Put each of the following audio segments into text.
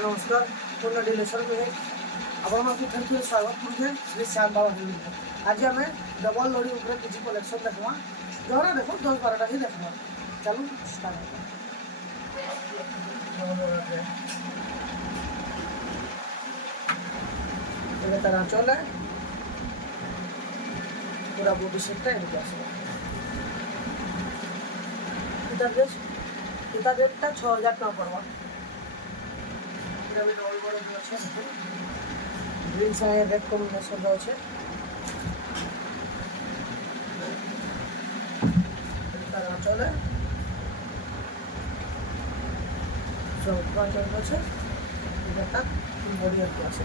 नमस्कार पूर्ण डिलेश्वर में आपको स्वागत करुचे श्री श्याम बाबा हिल। आज आम डबल लड़ी उपर किसी कलेक्शन देखा जरा देख 10-12टा ही देखा। चलो स्टार्ट तार आंचल पूरा बॉडी सेटटा एमती आसो। इता रेटटा 6000 टका पड़वा। ग्रीन सागे रेड कॉम्बिनेशन अच्छे आंचल आंचल अच्छे बड़ी आसे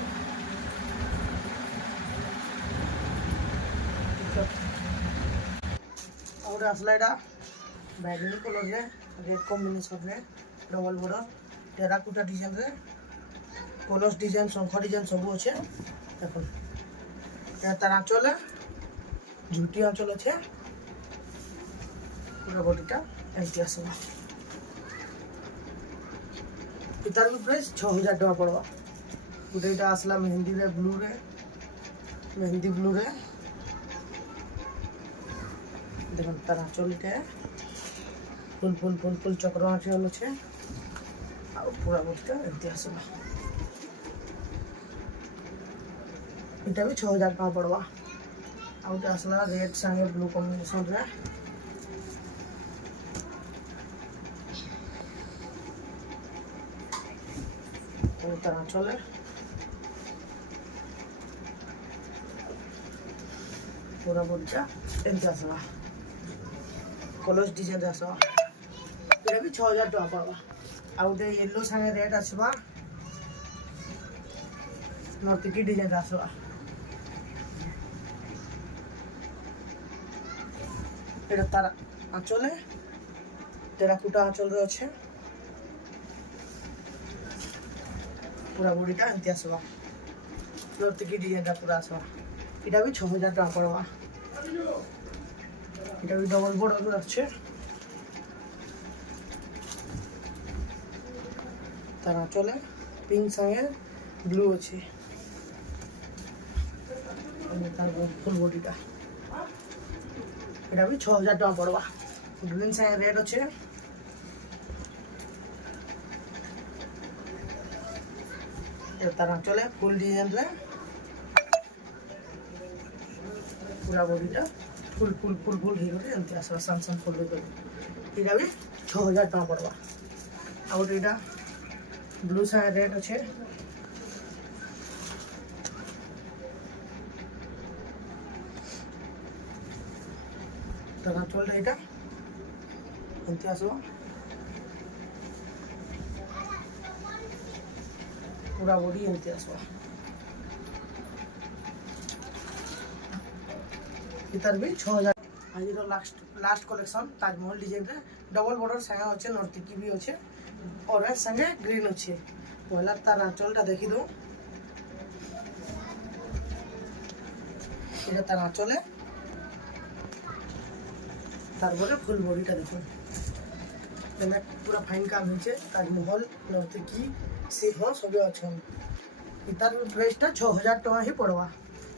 और आसला यहाँ बैगनी कलर रे रेड कॉम्बिनेशन रे डबल बॉर्डर टेराकोटा डिजाइन रे कलर्स डिजाइन शंख डिजाइन सब अच्छे। देखो तार आंचल झुटी आंचल अच्छे पूरा बॉडीटा एमती आसवा। इतार भी प्राइस 6000 टका पड़वा। गोटे आसला मेहंदी रे ब्लू रे मेहंदी ब्लू रे देखो तार आंचल फुल फुल फुल फुल चक्र आंचल अच्छे पूरा बॉडीटा एमती आसवा। इटा भी 6000 टका पड़वा। आउटे आसला रेड संगे ब्लू कॉम्बिनेशन रे तार आंचल पूरा बॉडीटा एमती आसवा। कलर्स डिजाइन रे आसवा। इटा भी 6000 टका पड़वा। आउटे येलो संगे रेड आसवा नर्तकी डिजाइन रे आसवा। एटा तार आंचल टेराकोटा आंचल रे अच्छे पूरा बॉडीटा एमती आसवा। नर्तकी डिजाइन पूरा आसवा। इटा भी 6000 टका पड़वा। इटा भी डबल बॉर्डर अच्छे तार आंचल पिंक संगे ब्लू अच्छे फुल बॉडीटा इटा भी 6000 टका पड़वा। ग्रीन संगे रेड अच्छे तार आंचल फुल डिजाइन रे पूरा बॉडीटा फुल फुल फुल फुल हिरो रे एमती आसवा। सान सान फुल रे इटा भी 6000 टका पड़वा। आउट इटा ब्लू संगे रेड अच्छे तार आंचल यहाँ एमती आसवा। पूरा बॉडी एमती आसवा। इतार भी 6000। आज लास्ट कलेक्शन ताजमहल डिजाइन रे डबल बॉर्डर संगे अच्छे नर्तकी भी अच्छे ऑरेंज संगे ग्रीन अच्छे। पहला तार आंचलटा देखी दो। ये तार आंचल तार बोले फुल बॉडीटा देखो पूरा फाइन काम होचे। ताजमहल नर्तकी सिंह सब अच्छा। इतार प्राइसटा 6000 टका ही पड़वा।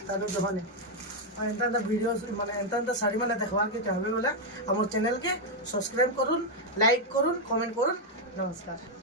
तार जमाने एंता वीडियो माने एंता साड़ी माने देखवार के चाहबे बोले हमर चैनल के सब्सक्राइब करुन लाइक करुन कमेंट करुन। नमस्कार।